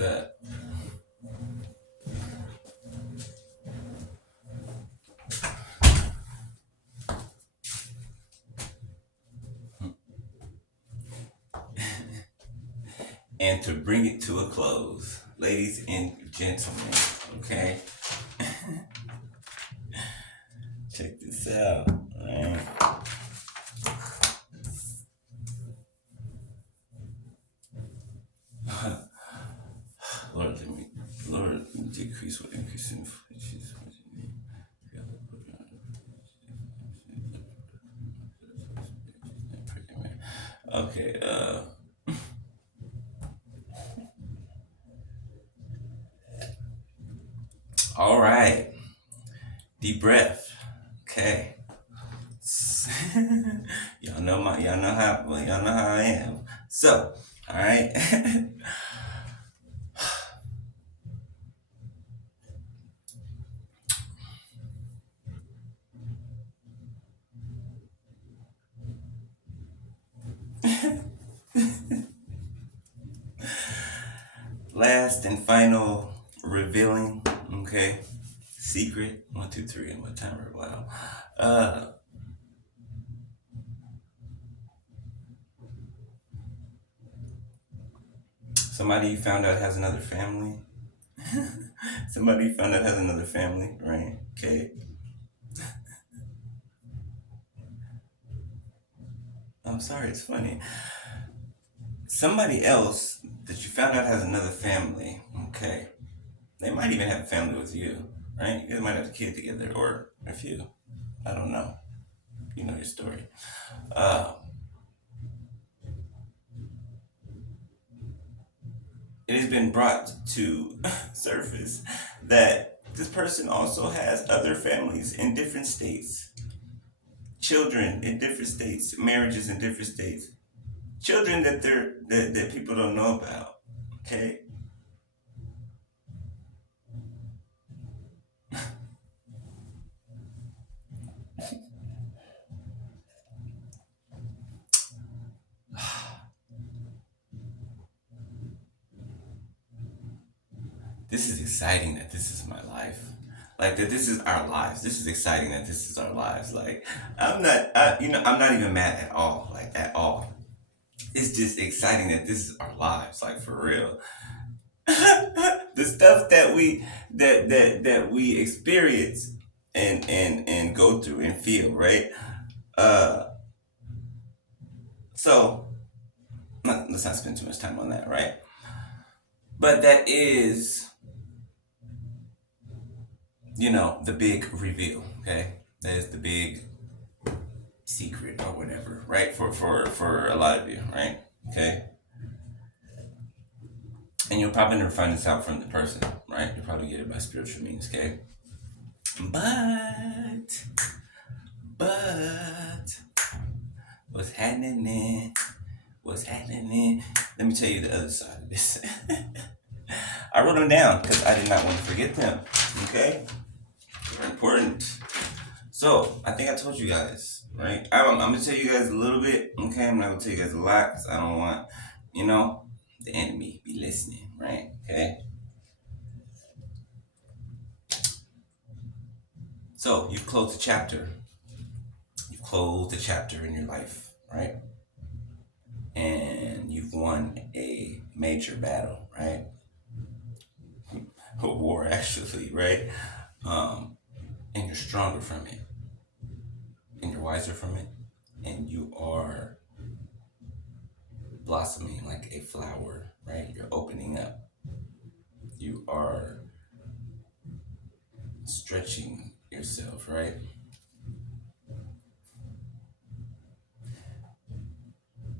that? And to bring it to a close, ladies and gentlemen, okay? Check this out, right? Lord, Lord, decrease what increase in Jesus. Okay, all right. Deep breath. Okay. Y'all know how I am. So, all right. Last and final revealing, okay? Secret. 1, 2, 3, and what timer? Wow. Uh Somebody you found out has another family. Somebody you found out has another family, right? Okay. I'm sorry, it's funny. Somebody else that you found out has another family, okay. They might even have a family with you, right? You guys might have a kid together, or a few. I don't know. You know your story. Uh, it has been brought to surface that this person also has other families in different states, children in different states, marriages in different states, children that people don't know about. Okay, this is exciting that this is my life. Like that, this is our lives. This is exciting that this is our lives. Like I'm not even mad at all. Like at all. It's just exciting that this is our lives. Like for real. The stuff that we experience and go through and feel, right? Uh, so let's not spend too much time on that, right? But that is, the big reveal. Okay, that is the big secret or whatever, right? For a lot of you, right? Okay, and you'll probably never find this out from the person, right? You'll probably get it by spiritual means, okay? But but what's happening? What's happening? Let me tell you the other side of this. I wrote them down because I did not want to forget them. Okay, they're important. So I think I told you guys, right? I'm gonna tell you guys a little bit. Okay, I'm not gonna tell you guys a lot because I don't want, you know, the enemy be listening, right? Okay. So you've closed the chapter. You've closed the chapter in your life, right? And you've won a major battle, right? A war, actually, right? Um, and you're stronger from it, and you're wiser from it, and you are blossoming like a flower, right? You're opening up. You are stretching yourself, right?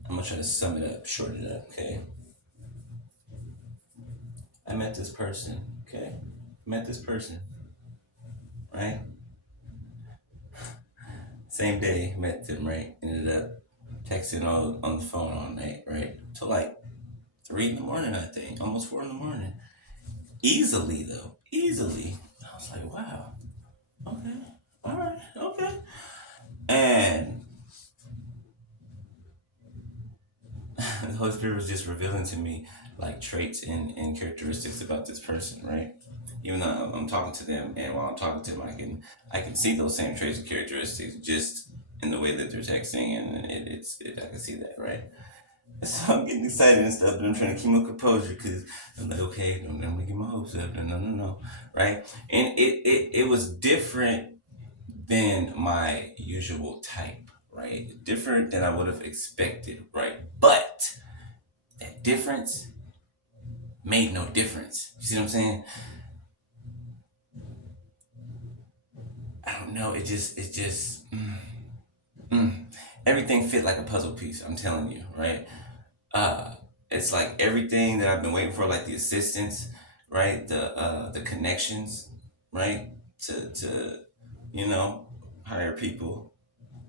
I'm gonna try to sum it up, shorten it up, okay? I met this person, okay? Met this person, right? Same day, met them, right? Ended up texting on the phone all night, right? Till like 3 in the morning, I think, almost 4 in the morning. Easily, though, easily. I was like, wow, okay, all right, okay. And the Holy Spirit was just revealing to me like traits and characteristics about this person, right? Even though I'm talking to them, and while I'm talking to them, I can see those same traits and characteristics just in the way that they're texting, and I can see that, right? So I'm getting excited and stuff, but I'm trying to keep my composure because I'm like, okay, I'm gonna get my hopes up. No, no, no, no, right? And it was different than my usual type, right? Different than I would have expected, right? But that difference made no difference. You see what I'm saying? I don't know. Mm. Everything fit like a puzzle piece. I'm telling you, right? Uh, it's like everything that I've been waiting for, like the assistance, right? The connections, right? To you know hire people,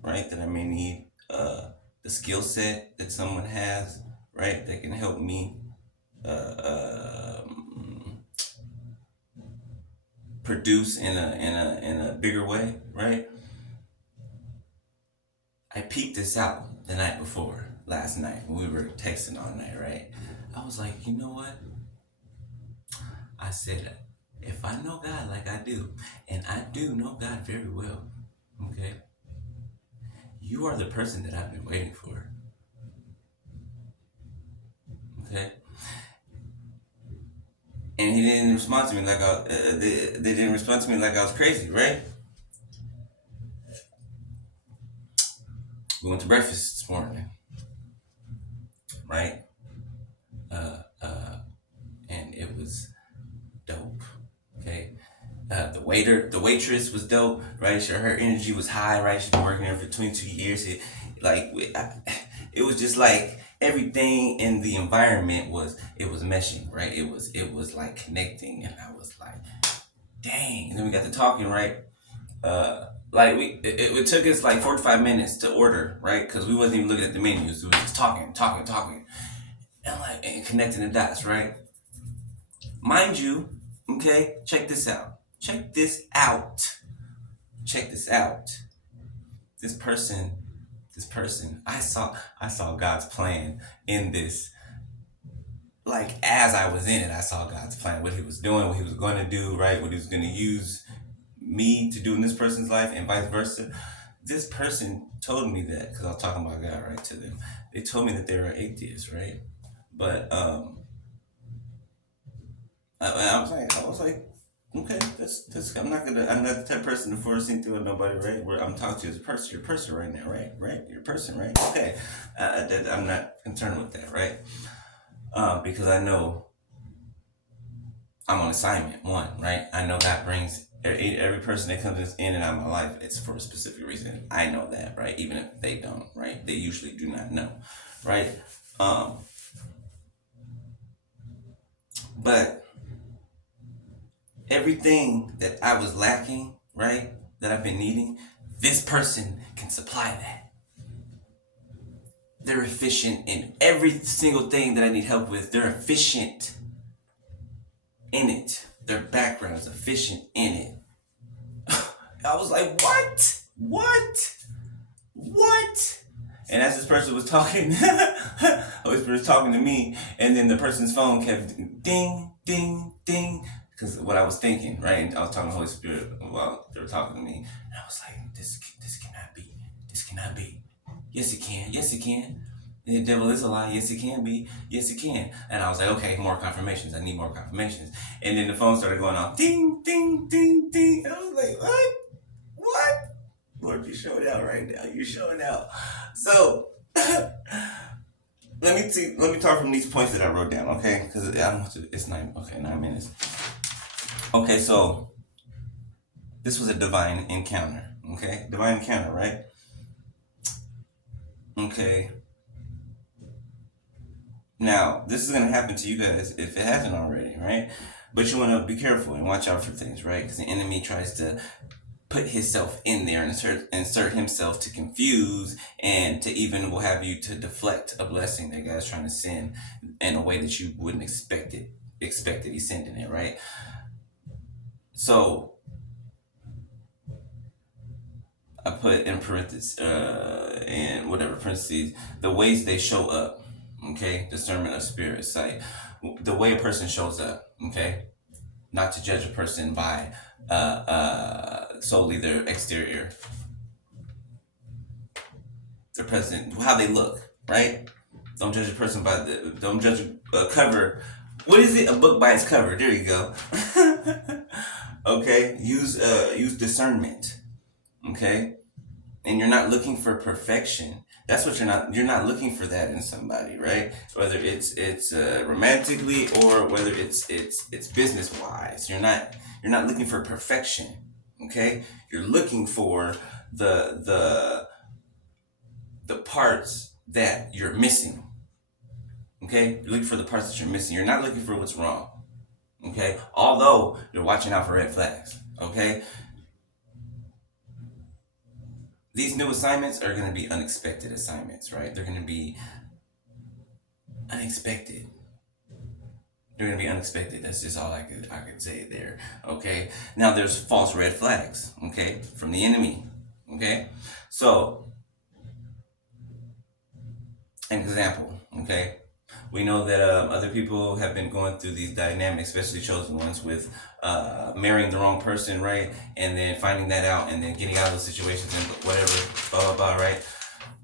right? That I may need. The skill set that someone has, right? That can help me produce in a bigger way, right? I peeped this out the night before, last night, when we were texting all night, right? I was like, you know what? I said, if I know God like I do, and I do know God very well, okay? You are the person that I've been waiting for, okay? And he didn't respond to me like they didn't respond to me like I was crazy, right? We went to breakfast this morning, right? Uh, uh, and it was dope. Okay. The waitress was dope, right? Her energy was high, right? She's been working there for 22 years. It was just like everything in the environment was meshing, right? It was like connecting, and I was like, dang. And then we got to talking, right? It took us like 45 minutes to order, right? Because we wasn't even looking at the menus. We were just talking, and connecting the dots, right? Mind you, okay, check this out. Check this out. Check this out. This person, this person, I saw God's plan in this. Like as I was in it, I saw God's plan, what he was doing, what he was going to do, right? What he was going to use me to do in this person's life and vice versa. This person told me that because I was talking about God, right, to them. They told me that they were atheists, right? But I was like, okay, that's I'm not the type of person to force into nobody, right? Where I'm talking to you as a person, you're a person right now, right? Right, you're a person, right? Okay, I'm not concerned with that, right? Because I know I'm on assignment. One, right? I know God brings every person that comes in and out of my life. It's for a specific reason. I know that, right? Even if they don't, right? They usually do not know, right? Um, but everything that I was lacking, right? That I've been needing, this person can supply that. They're efficient in every single thing that I need help with. They're efficient in it. Their background is efficient in it. I was like, what? What? What? And as this person was talking, Holy Spirit was talking to me, and then the person's phone kept ding, ding, ding, because what I was thinking, right? And I was talking to Holy Spirit while they were talking to me, and I was like, this cannot be. This cannot be. Yes, it can. Yes, it can. The devil is a lie. Yes, it can be. Yes, it can. And I was like, okay, more confirmations. I need more confirmations. And then the phone started going off, ding, ding, ding, ding. And I was like, what? What? Lord, you're showing out right now. You're showing out. So let me talk from these points that I wrote down, okay? Because I don't want to. It's 9 minutes. Okay, so this was a divine encounter. Okay, divine encounter, right? Okay. Now, this is going to happen to you guys if it hasn't already, right? But you want to be careful and watch out for things, right? Because the enemy tries to put himself in there and insert himself to confuse and to even will have you to deflect a blessing that God's trying to send in a way that you wouldn't expect that he's sending it, right? So I put in parentheses, and whatever parentheses, the ways they show up, Okay, discernment of spirits, like the way a person shows up. Okay, not to judge a person by solely their exterior, their present, how they look. Right? Don't judge a person by the. Don't judge a cover. What is it? A book by its cover. There you go. Okay, use discernment. Okay, and you're not looking for perfection. That's what you're not looking for that in somebody, right? Whether it's romantically, or whether it's business wise. You're not looking for perfection. Okay, you're looking for the the parts that you're missing. Okay, you're looking for the parts that you're missing. You're not looking for what's wrong. Okay, although you're watching out for red flags. Okay, these new assignments are going to be unexpected assignments, right? They're going to be unexpected. They're going to be unexpected. That's just all I could say there. Okay. Now there's false red flags. Okay, from the enemy. Okay, so an example. Okay, we know that other people have been going through these dynamics, especially chosen ones, with marrying the wrong person, right? And then finding that out, and then getting out of those situations and whatever, blah blah blah, right?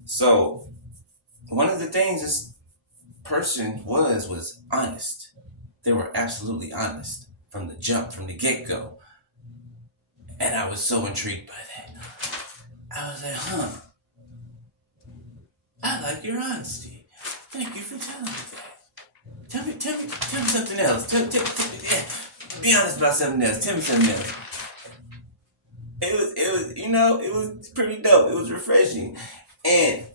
So one of the things this person was honest. They were absolutely honest from the jump, from the get go, and I was so intrigued by that. I was like, huh, I like your honesty. Thank you for telling me that. Tell me something else. Yeah, be honest about something else. Tell me something else. It was pretty dope. It was refreshing, and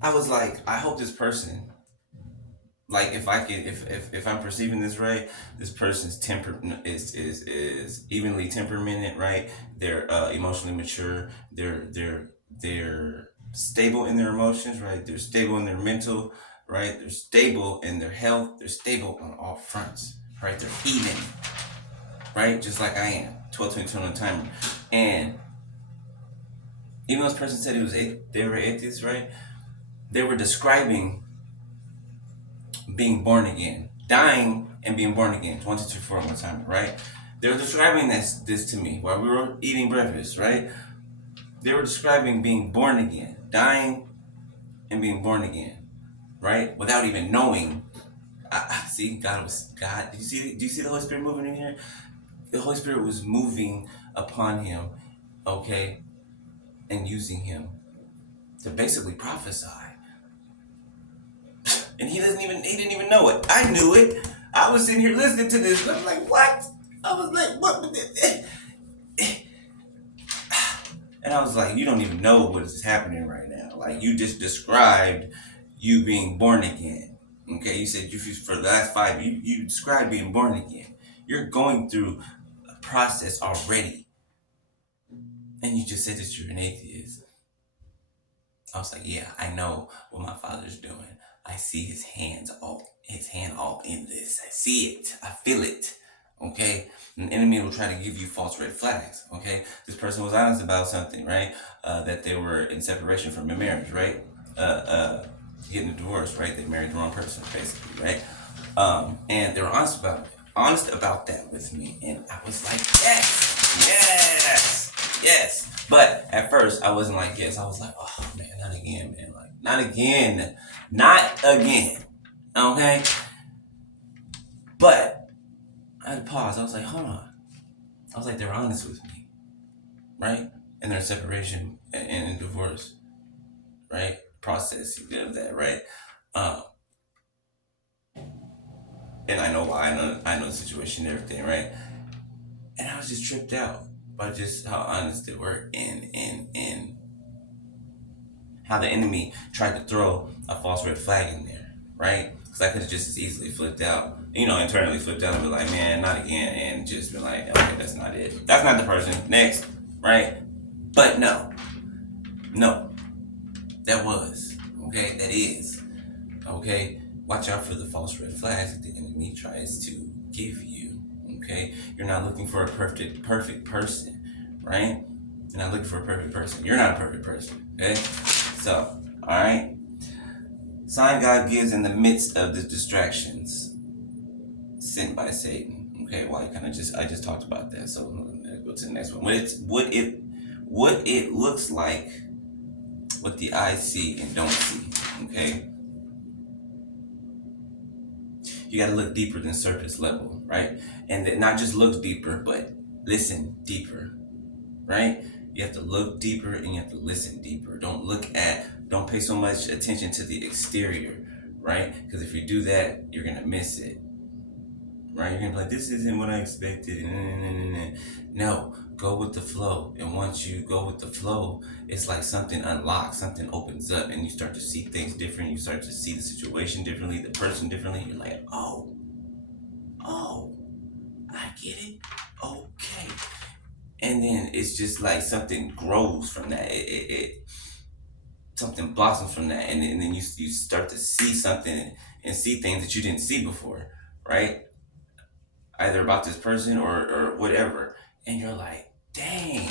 I was like, I hope this person, like, if I can, if I'm perceiving this right, this person's temper is evenly temperamented, right? They're emotionally mature. They're stable in their emotions, right? They're stable in their mental, right? They're stable in their health. They're stable on all fronts, right? They're even, right? Just like I am. 12/22 on timer, and even though this person said they were atheists, right? They were describing being born again, dying and being born again. 1, 2, 3, 4 one time, right? They were describing this to me while we were eating breakfast, right? They were describing being born again, dying and being born again, right? Without even knowing. I see God was God. Do you see the Holy Spirit moving in here? The Holy Spirit was moving upon him, okay, and using him to basically prophesy. And he didn't even know it. I knew it. I was sitting here listening to this, and I'm like, what? I was like, what? And I was like, you don't even know what is happening right now. Like, you just described you being born again. Okay, you said for the last 5, you described being born again. You're going through a process already, and you just said that you're an atheist. I was like, yeah, I know what my father's doing. I see his hand all in this. I see it. I feel it. Okay? An enemy will try to give you false red flags. Okay? This person was honest about something, right? That they were in separation from a marriage, right? Getting a divorce, right? They married the wrong person, basically, right? And they were honest about that with me. And I was like, yes. But at first, I wasn't like, yes. I was like, oh, man, not again, man. Like, not again. Okay? But I had to pause. I was like, hold on. I was like, they were honest with me, right? In their separation and divorce, right? Process of that, right? And I know why. I know the situation and everything, right? And I was just tripped out by just how honest they were, and how the enemy tried to throw a false red flag in there, right? Because I could have just as easily flipped out, internally flipped out and be like, man, not again, and just be like, okay, that's not it. That's not the person. Next, right? But no, that was, okay, that is, okay. Watch out for the false red flags that the enemy tries to give you, okay? You're not looking for a perfect person, right? You're not looking for a perfect person. You're not a perfect person, okay? So, All right. Sign God gives in the midst of the distractions sent by Satan. Okay, well, I just talked about that. So let's go to the next one. What it looks like, what the eyes see and don't see. Okay, you got to look deeper than surface level, right? And not just look deeper, but listen deeper, right? You have to look deeper and you have to listen deeper. Don't pay so much attention to the exterior, right? Because if you do that, you're gonna miss it, right? You're gonna be like, this isn't what I expected. No, go with the flow. And once you go with the flow, it's like something unlocks, something opens up, and you start to see things different. You start to see the situation differently, the person differently. You're like, oh, I get it. Okay. And then it's just like something grows from that. It something blossoms from that, and then you start to see something and see things that you didn't see before, right? Either about this person or whatever, and you're like, dang,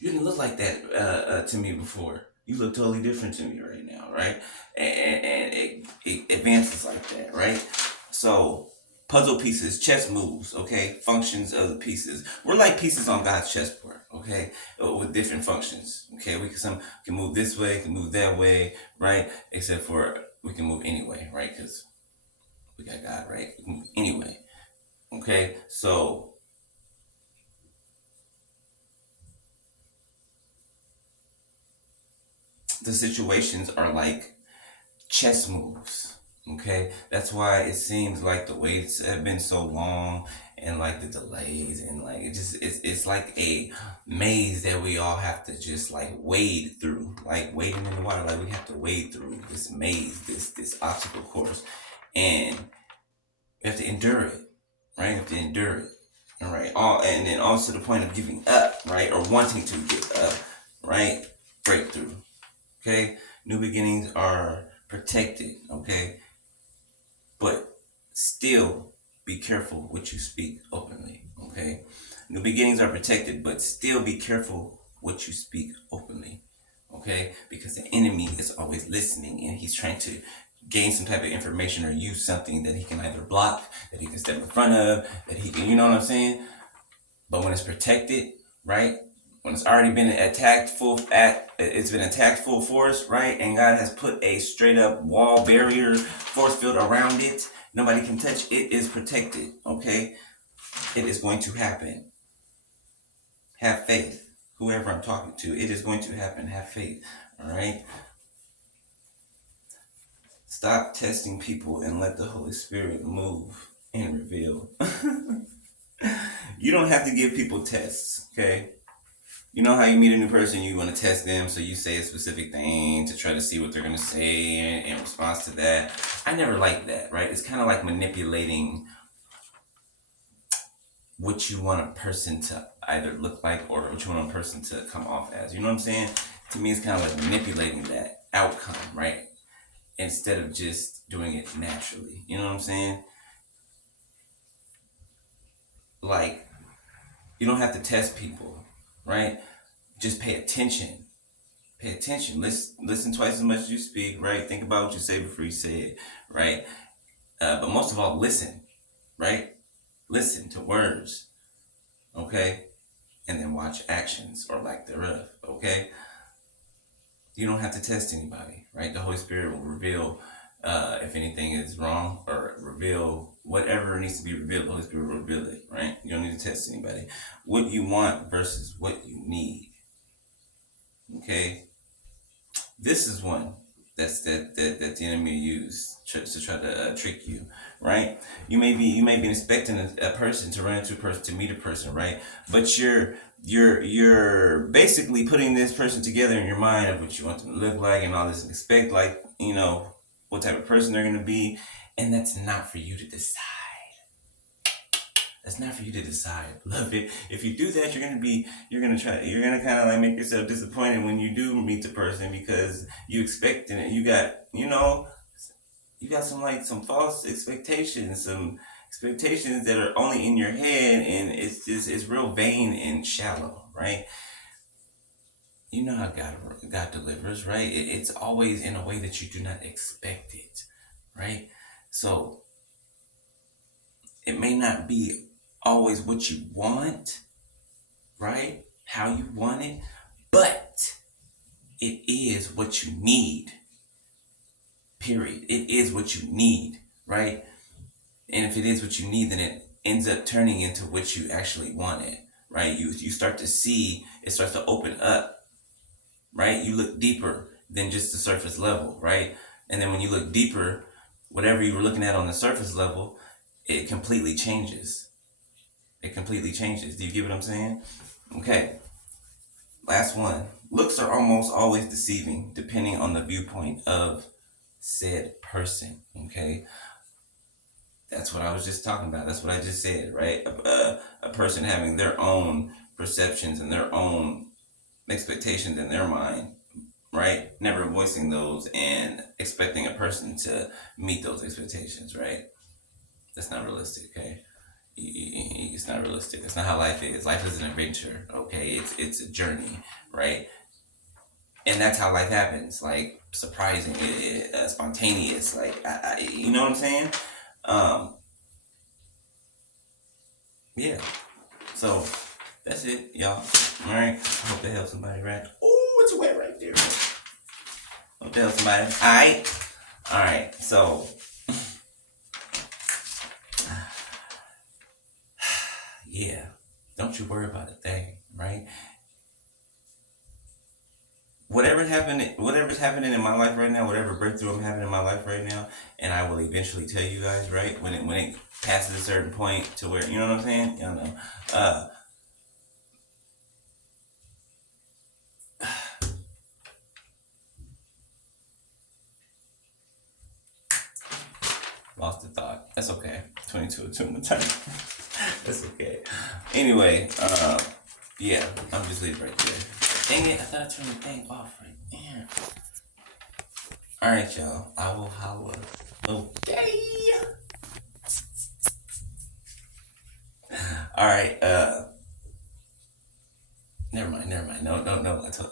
you didn't look like that to me before. You look totally different to me right now, right? And it advances like that, right? So puzzle pieces, chess moves, okay? Functions of the pieces. We're like pieces on God's chessboard, okay? With different functions, okay? Some can move this way, can move that way, right? Except for we can move anyway, right? Because we got God, right? We can move anyway, okay? So the situations are like chess moves. Okay, that's why it seems like the waits have been so long, and like the delays, and like it's like a maze that we all have to just like wade through, like wading in the water. Like we have to wade through this maze, this obstacle course, and we have to endure it, right? We have to endure it, all right. All and then also the point of giving up, right, or wanting to give up, right? Breakthrough. Okay, new beginnings are protected. Okay, but still be careful what you speak openly. Okay, new beginnings are protected, but still be careful what you speak openly. Okay, because the enemy is always listening and he's trying to gain some type of information or use something that he can either block, that he can step in front of, that he can, you know what I'm saying? But when it's protected, right? When it's already been attacked it's been attacked full force, right? And God has put a straight up wall barrier, force field around it. Nobody can touch it. Is protected. Okay, it is going to happen. Have faith. Whoever I'm talking to, it is going to happen. Have faith. All right. Stop testing people and let the Holy Spirit move and reveal. You don't have to give people tests. Okay. You know how you meet a new person, you want to test them, so you say a specific thing to try to see what they're going to say in response to that. I never liked that, right? It's kind of like manipulating what you want a person to either look like or what you want a person to come off as. You know what I'm saying? To me, it's kind of like manipulating that outcome, right? Instead of just doing it naturally. You know what I'm saying? Like, you don't have to test people, right? Just pay attention. Pay attention. Listen twice as much as you speak, right? Think about what you say before you say it, right? But most of all, listen, right? Listen to words, okay? And then watch actions or lack thereof, okay? You don't have to test anybody, right? The Holy Spirit will reveal if anything is wrong or reveal whatever needs to be revealed. The Holy Spirit will reveal it, right? You don't need to test anybody. What you want versus what you need, okay? This is one that the enemy used to try to trick you, right? You may be expecting a person to run into a person, to meet a person, right? But you're basically putting this person together in your mind of what you want them to look like and all this, and expect like what type of person they're gonna be, and that's not for you to decide. That's not for you to decide. Love it. If you do that, you're gonna kind of like make yourself disappointed when you do meet the person because you expecting it. You got some false expectations, some expectations that are only in your head, and it's real vain and shallow, right? you know how God delivers, right? It's always in a way that you do not expect it, right? So it may not be always what you want, right? How you want it, but it is what you need. Period. It is what you need, right? And if it is what you need, then it ends up turning into what you actually wanted, right? You start to see it starts to open up, right? You look deeper than just the surface level, right? And then when you look deeper, whatever you were looking at on the surface level, it completely changes. It completely changes. Do you get what I'm saying? Okay, last one. Looks are almost always deceiving depending on the viewpoint of said person. Okay, that's what I was just talking about. That's what I just said, right? A person having their own perceptions and their own expectations in their mind, right? Never voicing those and expecting a person to meet those expectations, right? That's not realistic, okay? It's not realistic. That's not how life is. Life is an adventure, okay? It's a journey, right? And that's how life happens, like surprising, spontaneous, like you know what I'm saying? Um, yeah. So that's it, y'all. All right. I hope that helps somebody, right? Oh, it's wet right there. Hope that helps somebody. All right. All right. So yeah, don't you worry about a thing, right? Whatever's happening in my life right now, whatever breakthrough I'm having in my life right now, and I will eventually tell you guys, right? When it passes a certain point to where you know what I'm saying, y'all know. Uh, Lost the thought. That's okay. 22 two more time. That's okay. Anyway, yeah, I'm just leaving right there. Dang it! I thought I turned the thing off right there. All right, y'all. I will holla. Okay. All right. Never mind. Never mind. No.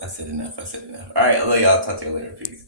I said enough. All right. I love y'all. Talk to you later. Peace.